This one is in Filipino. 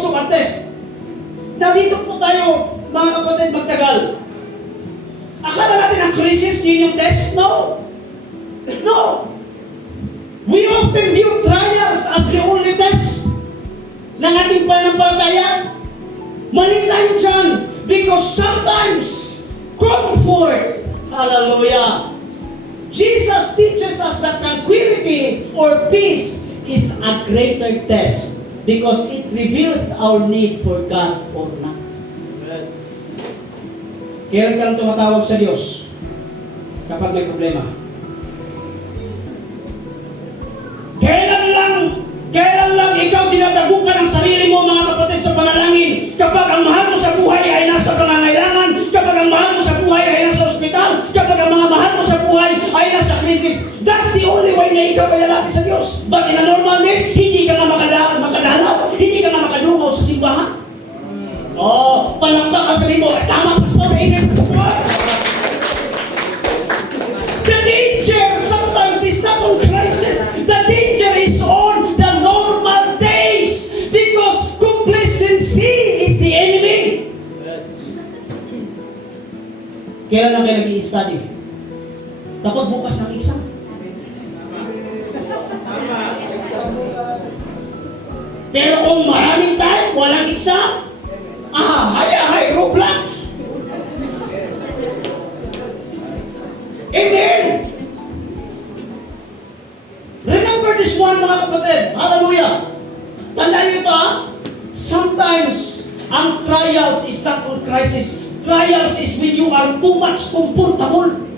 also a test. Nandito po tayo, mga kapatid, magtagal. Akala natin ang crisis, yun yung test? No. No. We often view trials as the only test ng ating pananampalataya. Mali tayo dyan. Because sometimes, comfort, hallelujah, Jesus teaches us that tranquility or peace is a greater test because it reveals our need for God or not. Kailan ka lang tumatawag sa Diyos? Kapag may problema. Kailan lang ikaw dinadagukan ang sarili mo, mga kapatid, sa panalangin kapag ang mahal mo sa buhay ay nasa pangangailangan, kapag ang mahal mo sa buhay ay nasa ospital, kapag ang mga mahal mo sa buhay ay nasa krisis. That's the only way na ikaw ay lalapit sa Diyos. But in a normal days, hindi ka na makadalaw, hindi ka na makadungaw sa simbahan. Oh, palakpak ang sarili mo. Tama, pastor, amen, pastor. The danger sometimes is not on crisis. The danger is on the normal days because complacency is the enemy. Kailan lang kayo nag-i-study? Kapag bukas ng exam. Pero kung maraming time, walang exam, hay, Roblox. Amen. Remember this one, mga kapatid. Hallelujah. Tandaan niyo ito, sometimes, ang trials is not on crisis. Trials is when you are too much comfortable.